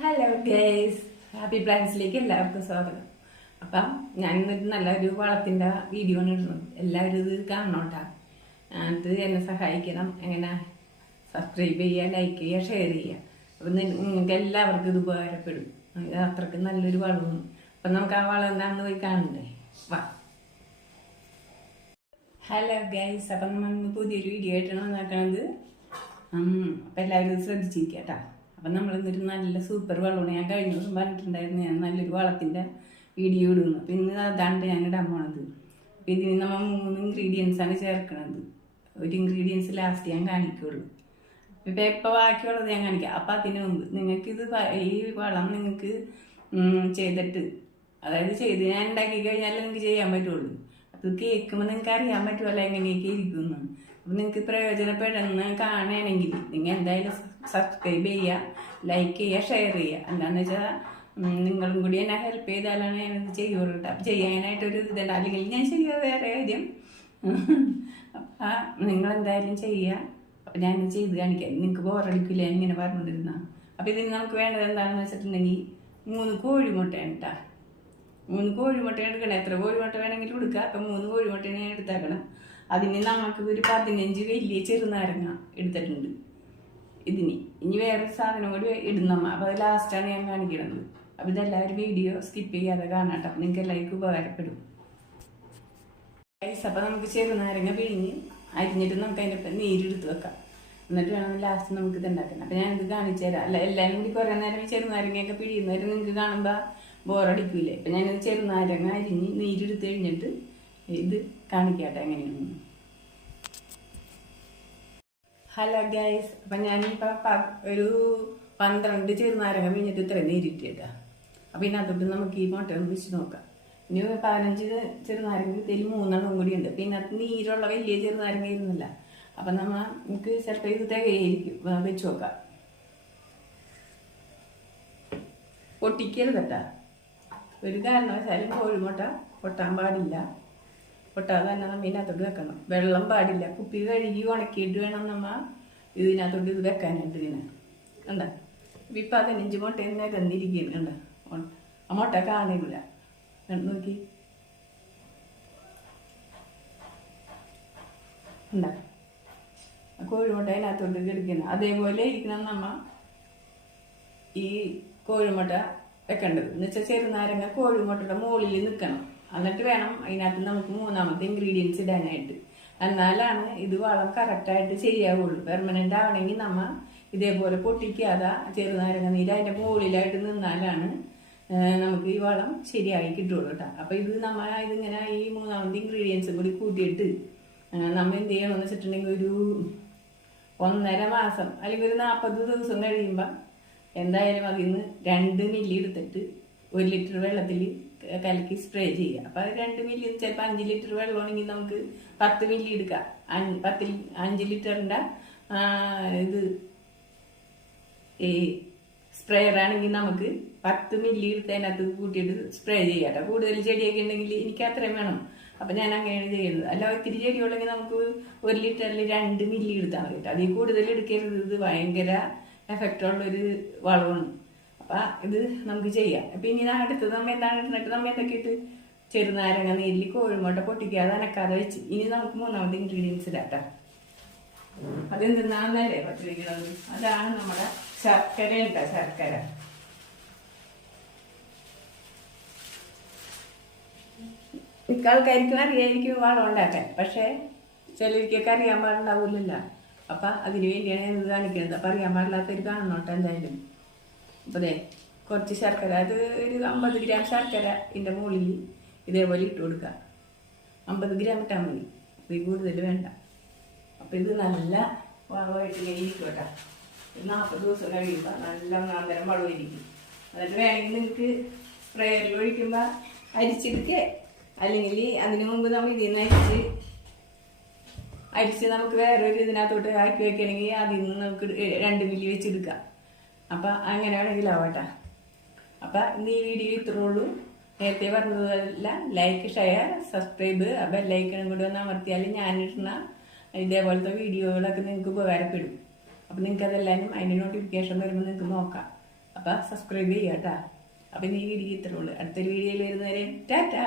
Hello guys, happy പ്ലാൻസിലേക്ക് എല്ലാവർക്കും സ്വാഗതം. അപ്പം ഞാൻ ഇന്നൊരു നല്ലൊരു വളത്തിൻ്റെ വീഡിയോ ആണ് ഇടുന്നത്. എല്ലാവരും ഇത് കാണണോട്ടാ. അത് എന്നെ സഹായിക്കണം. എങ്ങനെ സബ്സ്ക്രൈബ് ചെയ്യുക, ലൈക്ക് ചെയ്യുക, ഷെയർ ചെയ്യുക. അപ്പം നിങ്ങൾക്ക് എല്ലാവർക്കും ഇത് ഉപകാരപ്പെടും. അത്രയ്ക്ക് നല്ലൊരു വളമാണ്. അപ്പം നമുക്ക് ആ വളം എന്താണെന്ന് പോയി കാണണ്ടേ. വാ. ഹലോ ഗൈസ്, അപ്പം നമ്മൾ പുതിയൊരു വീഡിയോ ആയിട്ടാണ് നോക്കണത്. അപ്പം എല്ലാവരും ഇത് ശ്രദ്ധിച്ചിരിക്കുക കേട്ടോ. അപ്പം നമ്മളിന്നൊരു നല്ല സൂപ്പർ വളമാണ്. ഞാൻ കഴിഞ്ഞ ദിവസം പറഞ്ഞിട്ടുണ്ടായിരുന്നു ഞാൻ നല്ലൊരു വളത്തിൻ്റെ വീഡിയോ ഇടുന്നു. അപ്പം ഇന്ന് അതാണ്ട് ഞാൻ ഇടാൻ പോണത്. അപ്പം ഇതിന് നമ്മൾ 3 ഇൻഗ്രീഡിയൻസാണ് ചേർക്കണത്. ഒരു ഇൻഗ്രീഡിയൻസ് ലാസ്റ്റ് ഞാൻ കാണിക്കുള്ളൂ. ഇപ്പം എപ്പോൾ ബാക്കിയുള്ളത് ഞാൻ കാണിക്കാം. അപ്പം അതിന് മുമ്പ് നിങ്ങൾക്കിത് ഈ വളം നിങ്ങൾക്ക് ചെയ്തിട്ട്, അതായത് ചെയ്ത് ഞാൻ ഉണ്ടാക്കി കഴിഞ്ഞാലേ നിങ്ങൾക്ക് ചെയ്യാൻ പറ്റുള്ളൂ. അത് കേൾക്കുമ്പോൾ നിങ്ങൾക്ക് അറിയാൻ പറ്റുമല്ലോ എങ്ങനെയൊക്കെ ഇരിക്കുന്നു. അപ്പം നിങ്ങൾക്ക് പ്രയോജനപ്പെടുന്ന കാണുകയാണെങ്കിൽ നിങ്ങൾ എന്തായാലും സബ്സ്ക്രൈബ് ചെയ്യുക, ലൈക്ക് ചെയ്യുക, ഷെയർ ചെയ്യുക. എന്താണെന്ന് വെച്ചാൽ നിങ്ങളും കൂടി എന്നെ ഹെൽപ്പ് ചെയ്താലാണ് ഞാനിത് ചെയ്യുള്ളൂ കേട്ടോ. അപ്പം ചെയ്യാനായിട്ടൊരു ഇതല്ല, അല്ലെങ്കിൽ ഞാൻ ചെയ്യുക വേറെ കാര്യം. അപ്പം നിങ്ങളെന്തായാലും ചെയ്യുക. അപ്പം ഞാനിത് ചെയ്ത് കാണിക്കാം. നിങ്ങൾക്ക് ബോറടിക്കില്ല ഇങ്ങനെ പറഞ്ഞുകൊണ്ടിരുന്ന. അപ്പം ഇതിന് നമുക്ക് വേണ്ടത് എന്താണെന്ന് വെച്ചിട്ടുണ്ടെങ്കിൽ 3 കോഴിമുട്ടയാണ് കേട്ടോ. 3 കോഴിമുട്ട എടുക്കണം. എത്ര കോഴിമുട്ട വേണമെങ്കിലും എടുക്കുക. അപ്പം 3 കോഴിമുട്ടയാണ് ഞാൻ എടുത്തേക്കണം. അതിന് നമുക്ക് ഒരു 15 വലിയ ചെറുനാരങ്ങ എടുത്തിട്ടുണ്ട്. ഇതിന് ഇനി വേറൊരു സാധനം കൂടി ഇടുന്നമ്മ. അപ്പോൾ അത് ലാസ്റ്റാണ് ഞാൻ കാണിക്കുന്നത്. അപ്പോൾ ഇതെല്ലാവരും വീഡിയോ സ്കിപ്പ് ചെയ്യാതെ കാണാട്ടോ. അപ്പം നിങ്ങൾക്ക് എല്ലാവർക്കും ഉപകാരപ്പെടും. അപ്പം നമുക്ക് ചെറുനാരങ്ങ പിഴിഞ്ഞ് അരിഞ്ഞിട്ട് നമുക്ക് അതിൻ്റെ നീരെടുത്ത് വെക്കാം. എന്നിട്ട് വേണം ലാസ്റ്റ് നമുക്ക് ഇത് ഉണ്ടാക്കണം. അപ്പം ഞാനിത് കാണിച്ചു തരാം. അല്ല, എല്ലാവരും കൂടി കുറേ നേരം ഈ ചെറുനാരങ്ങയൊക്കെ പിഴിയുന്നവരെ നിങ്ങൾക്ക് കാണുമ്പോൾ ബോറടിക്കൂലേ. അപ്പം ഞാനിത് ചെറുനാരങ്ങ അരിഞ്ഞ് നീരെടുത്ത് കഴിഞ്ഞിട്ട് ഇത് കാണിക്കാട്ടെ എങ്ങനെയാണ്. ഹലോ ഗൈസ്, അപ്പം ഞാനിപ്പോൾ ഒരു 12 ചെറുനാരങ്ങ പിഴിഞ്ഞിട്ട് ഇത്രയും നീരിട്ടിട്ടാ. അപ്പം ഇതിനകത്തോട്ട് നമുക്ക് ഈ മുട്ട ഒന്ന് വെച്ച് നോക്കാം. ഇനി 15 ചെറുനാരങ്ങ ഇതിൽ 3 കൂടി ഉണ്ട്. പിന്നെ അത് നീരുള്ള വലിയ ചെറുനാരങ്ങ ഇരുന്നില്ല. അപ്പം നമുക്ക് ചിലപ്പോൾ ഇത് തികയായിരിക്കും. വെച്ച് നോക്കാം. പൊട്ടിക്കരുത് കേട്ടാ. ഒരു കാരണവശാലും കോഴിമുട്ട പൊട്ടാൻ പാടില്ല. പൊട്ടാതെ തന്നെ നമ്മൾ ഇതിനകത്തോട്ട് വെക്കണം. വെള്ളം പാടില്ല. കുപ്പി കഴുകി ഉണക്കിയിട്ട് വേണം നമ്മൾ ഇതിനകത്തോട്ട് ഇത് വെക്കാനായിട്ട്. ഇതിനെ കണ്ട ഇപ്പം 15 മുട്ടയിൽ നിരന്നിരിക്കുകയാണ്. കണ്ട ആ മുട്ട കാണില്ല. നോക്കി കണ്ട കോഴിമുട്ട അതിനകത്തോട്ട് കിടക്കണം. അതേപോലെ ഇരിക്കണം നമ്മൾ ഈ കോഴിമുട്ട വെക്കേണ്ടത്. എന്ന് വെച്ചാൽ ചെറുനാരങ്ങ കോഴിമുട്ടയുടെ മുകളിൽ നിൽക്കണം. എന്നിട്ട് വേണം അതിനകത്ത് നമുക്ക് 3ാമത്തെ ഇൻഗ്രീഡിയൻസ് ഇടാനായിട്ട്. എന്നാലാണ് ഇത് വളം കറക്റ്റായിട്ട് ചെയ്യാവുള്ളൂ. പെർമനൻ്റ് ആവണമെങ്കിൽ നമ്മൾ ഇതേപോലെ പൊട്ടിക്കാതെ ചെറുനാരങ്ങ നീര് അതിൻ്റെ മുകളിലായിട്ട് നിന്നാലാണ് നമുക്ക് ഈ വളം ശരിയായി കിട്ടുള്ളൂ കേട്ടോ. അപ്പോൾ ഇത് ഇതിങ്ങനെ ഈ 3ാമത്തെ ഇൻഗ്രീഡിയൻസും കൂടി കൂട്ടിയിട്ട് നമ്മൾ എന്ത് ചെയ്യണമെന്ന് വെച്ചിട്ടുണ്ടെങ്കിൽ ഒരു 1.5 മാസം അല്ലെങ്കിൽ ഒരു 40 ദിവസം കഴിയുമ്പോൾ എന്തായാലും അതിൽ നിന്ന് 2 മില്ലി എടുത്തിട്ട് 1 ലിറ്റർ വെള്ളത്തിൽ കലക്കി സ്പ്രേ ചെയ്യുക. അപ്പം അത് 2 മില്ലി, ചിലപ്പോൾ 5 ലിറ്റർ വെള്ളമാണെങ്കിൽ നമുക്ക് 10 മില്ലി എടുക്കാം. 5 ലിറ്ററിൻ്റെ ഇത് ഈ സ്പ്രേയർ ആണെങ്കിൽ നമുക്ക് 10 മില്ലി എടുത്ത് അതിനകത്ത് കൂട്ടിയിട്ട് സ്പ്രേ ചെയ്യാം കേട്ടോ. കൂടുതൽ ചെടിയൊക്കെ ഉണ്ടെങ്കിൽ എനിക്ക് അത്രയും വേണം. അപ്പം ഞാൻ അങ്ങനെയാണ് ചെയ്യുന്നത്. അല്ല ഒത്തിരി ചെടിയുണ്ടെങ്കിൽ നമുക്ക് 1 ലിറ്ററിൽ 2 മില്ലി എടുത്താൽ മതി കേട്ടോ. അതിൽ കൂടുതൽ എടുക്കരുത്. ഇത് ഭയങ്കര എഫക്റ്റുള്ളൊരു വളമാണ്. അപ്പം ഇത് നമുക്ക് ചെയ്യാം. അപ്പം ഇനി അടുത്തത് നമ്മൾ എന്താണ് ഇട്ടിട്ട് നമ്മൾ എന്തൊക്കെ ഇട്ട് ചെറുനാരങ്ങ നീരിൽ കോഴിമുട്ട പൊട്ടിക്കാതെ അനക്കാതെ വെച്ച് ഇനി നമുക്ക് 3ാമത്തെ ഇൻഗ്രീഡിയൻസ് ഇടാം. അതെന്തെന്നാന്നല്ലേ പറ്റിരിക്കുന്നത്. അതാണ് നമ്മുടെ ശർക്കര കേട്ടോ. ശർക്കര മിക്ക ആൾക്കാർക്കും അറിയായിരിക്കും വളം ഉണ്ടാക്കാൻ. പക്ഷേ ചിലർക്കൊക്കെ അറിയാൻ പാടുണ്ടാവില്ലല്ലോ. അപ്പം അതിന് വേണ്ടിയാണ് ഞാൻ ഇത് കാണിക്കുന്നത്. അപ്പം അറിയാൻ പാടില്ലാത്തൊരു കാണണോട്ടോ എന്തായാലും. അപ്പോൾ അതെ കുറച്ച് ശർക്കര, അത് ഒരു 50 ഗ്രാം ശർക്കര ഇതിൻ്റെ മുകളിൽ ഇതേപോലെ ഇട്ട് കൊടുക്കുക. 50 ഗ്രാം ഇട്ടാൽ മതി. ഇത് കൂടുതൽ വേണ്ട. അപ്പം ഇത് നല്ല വളമായിട്ട് ഇങ്ങനെ ഇരിക്കും കേട്ടോ. 40 ദിവസം കഴിയുമ്പോൾ നല്ല 1.5 വളമായിരിക്കും. എന്നിട്ട് വേണമെങ്കിൽ നിങ്ങൾക്ക് സ്പ്രേയറിൽ ഒഴിക്കുമ്പോൾ അരിച്ചെടുക്കുക. അല്ലെങ്കിൽ അതിന് മുമ്പ് നമ്മൾ ഇതിൽ നിന്ന് അരിച്ച് നമുക്ക് വേറൊരു ഇതിനകത്തോട്ട് ആക്കി വെക്കണമെങ്കിൽ അതിൽ നിന്ന് നമുക്ക് 2 മില്ലി വെച്ചെടുക്കാം. അപ്പം അങ്ങനെ വേണമെങ്കിലാവട്ടെ. അപ്പം ഇന്ന് ഈ വീഡിയോ ഇത്രേ ഉള്ളൂ. നേരത്തെ പറഞ്ഞതല്ല, ലൈക്ക്, ഷെയർ, സബ്സ്ക്രൈബ്, ബെല്ലൈക്കണും കൂടി ഒന്ന് അമർത്തിയാൽ ഞാനിടുന്ന ഇതേപോലത്തെ വീഡിയോകളൊക്കെ നിങ്ങൾക്ക് ഉപകാരപ്പെടും. അപ്പം നിങ്ങൾക്ക് അതെല്ലാവരും അതിൻ്റെ നോട്ടിഫിക്കേഷൻ വരുമ്പോൾ നിങ്ങൾക്ക് നോക്കാം. അപ്പം സബ്സ്ക്രൈബ് ചെയ്യാം കേട്ടോ. അപ്പം ഈ വീഡിയോ ഇത്രയുള്ളൂ. അടുത്തൊരു വീഡിയോയിൽ വരുന്നവരെ ടാറ്റാ.